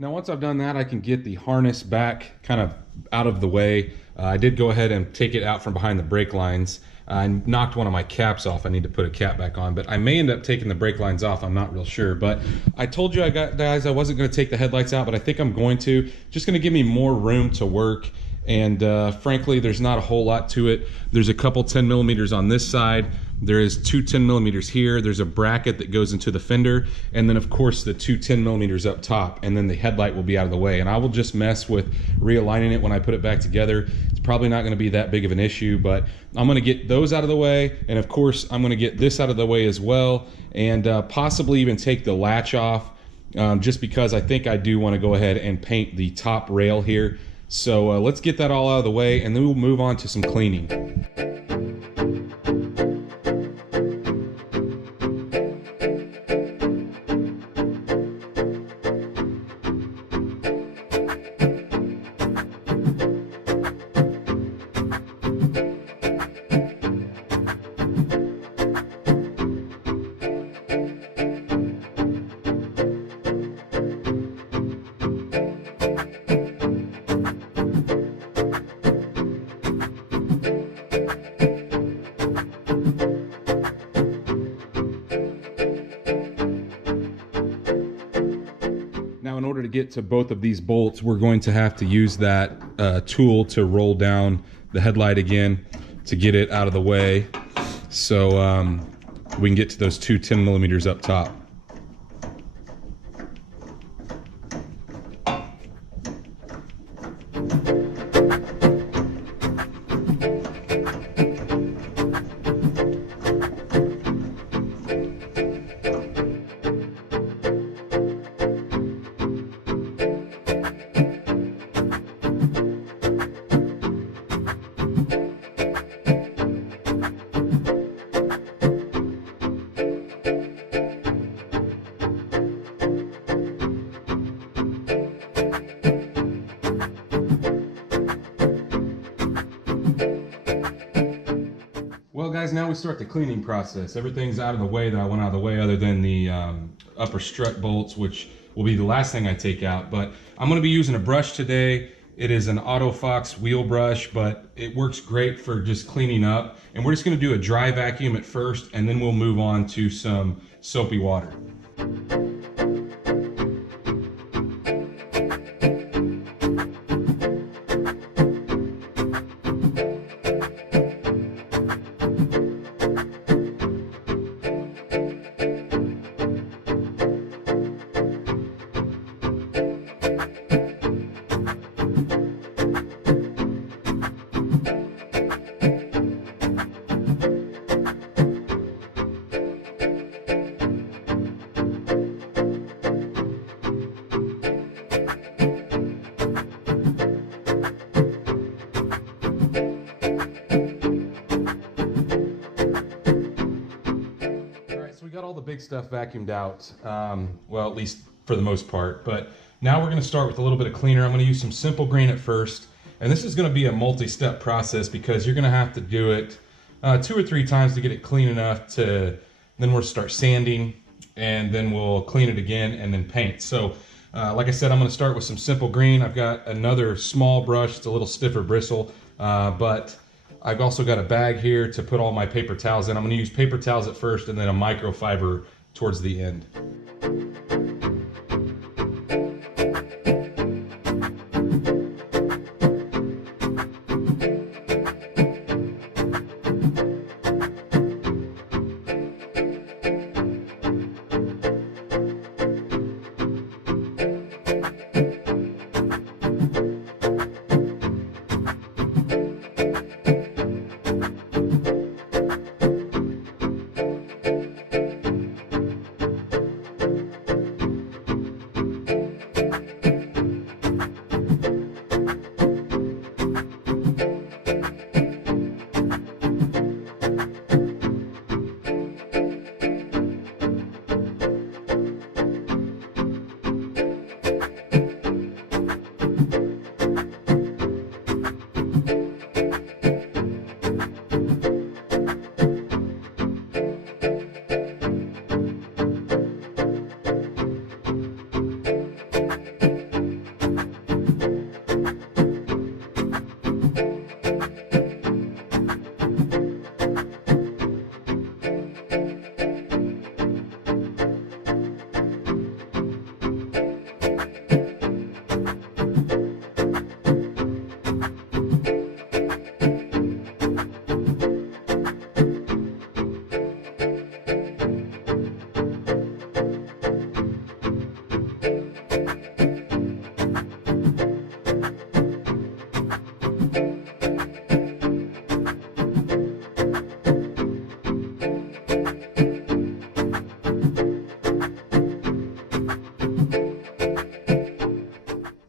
Now, once I've done that, I can get the harness back kind of out of the way. I did go ahead and take it out from behind the brake lines. I knocked one of my caps off. I need to put a cap back on, but I may end up taking the brake lines off. I'm not real sure, but I told you guys, I wasn't going to take the headlights out, but I think I'm going to. Just going to give me more room to work. And frankly, there's not a whole lot to it. There's a couple 10 millimeters on this side. There is two 10 millimeters here. There's a bracket that goes into the fender. And then of course the two 10 millimeters up top, and then the headlight will be out of the way. And I will just mess with realigning it when I put it back together. It's probably not gonna be that big of an issue, but I'm gonna get those out of the way. And of course, I'm gonna get this out of the way as well. And possibly even take the latch off just because I think I do wanna go ahead and paint the top rail here. So let's get that all out of the way, and then we'll move on to some cleaning. In order to get to both of these bolts, we're going to have to use that tool to roll down the headlight again to get it out of the way, so we can get to those two 10 millimeters up top. Well guys, now we start the cleaning process. Everything's out of the way that I want out of the way, other than the upper strut bolts, which will be the last thing I take out. But I'm going to be using a brush today. It is an Autofox wheel brush, but it works great for just cleaning up. And we're just going to do a dry vacuum at first, and then we'll move on to some soapy water. Big stuff vacuumed out, well, at least for the most part. But now we're going to start with a little bit of cleaner. I'm going to use some simple green at first, and this is going to be a multi-step process because you're going to have to do it 2 or 3 times to get it clean enough to, then we'll start sanding, and then we'll clean it again and then paint. So like I said, I'm going to start with some simple green. I've got another small brush. It's a little stiffer bristle, but I've also got a bag here to put all my paper towels in. I'm going to use paper towels at first and then a microfiber towards the end.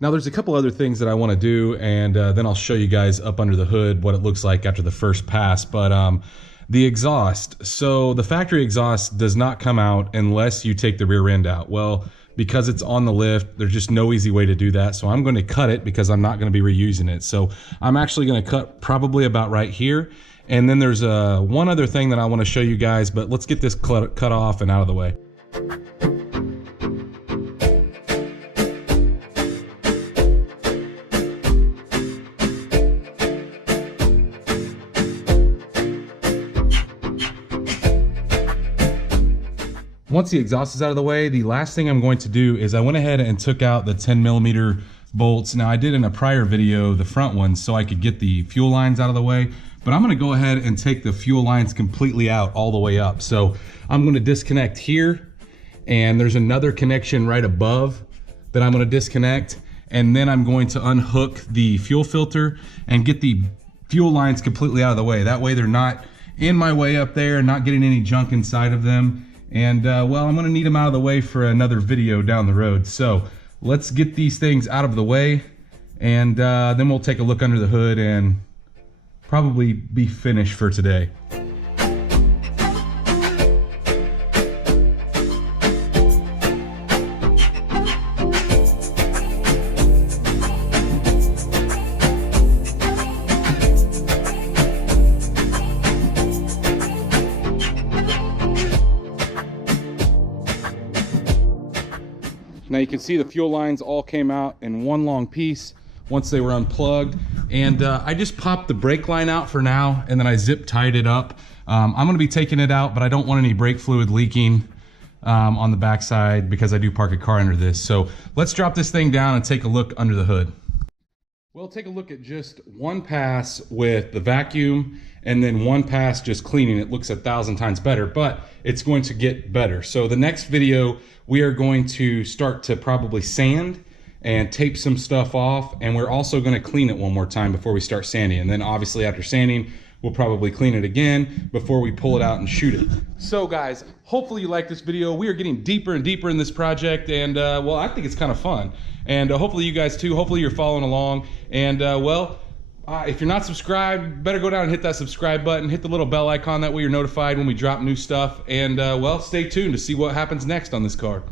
Now there's a couple other things that I want to do, and then I'll show you guys up under the hood what it looks like after the first pass. But the exhaust, so the factory exhaust does not come out unless you take the rear end out. Well, because it's on the lift, there's just no easy way to do that. So I'm going to cut it because I'm not going to be reusing it. So I'm actually going to cut probably about right here. And then there's one other thing that I want to show you guys, but let's get this cut off and out of the way. Once the exhaust is out of the way, the last thing I'm going to do is I went ahead and took out the 10mm bolts. Now I did in a prior video, the front ones, so I could get the fuel lines out of the way, but I'm gonna go ahead and take the fuel lines completely out all the way up. So I'm gonna disconnect here, and there's another connection right above that I'm gonna disconnect, and then I'm going to unhook the fuel filter and get the fuel lines completely out of the way. That way they're not in my way up there, not getting any junk inside of them. And well, I'm gonna need them out of the way for another video down the road. So let's get these things out of the way, and then we'll take a look under the hood and probably be finished for today. Now you can see the fuel lines all came out in one long piece once they were unplugged. And I just popped the brake line out for now, and then I zip tied it up. I'm gonna be taking it out, but I don't want any brake fluid leaking on the backside because I do park a car under this. So let's drop this thing down and take a look under the hood. We'll take a look at just one pass with the vacuum, and then one pass just cleaning. It looks 1,000 times better, but it's going to get better. So the next video, we are going to start to probably sand and tape some stuff off, and we're also going to clean it one more time before we start sanding. And then obviously after sanding, we'll probably clean it again before we pull it out and shoot it. So guys, hopefully you like this video. We are getting deeper and deeper in this project, and well, I think it's kind of fun. And hopefully you guys too, hopefully you're following along. And if you're not subscribed, better go down and hit that subscribe button, hit the little bell icon, that way you're notified when we drop new stuff. And well, stay tuned to see what happens next on this car.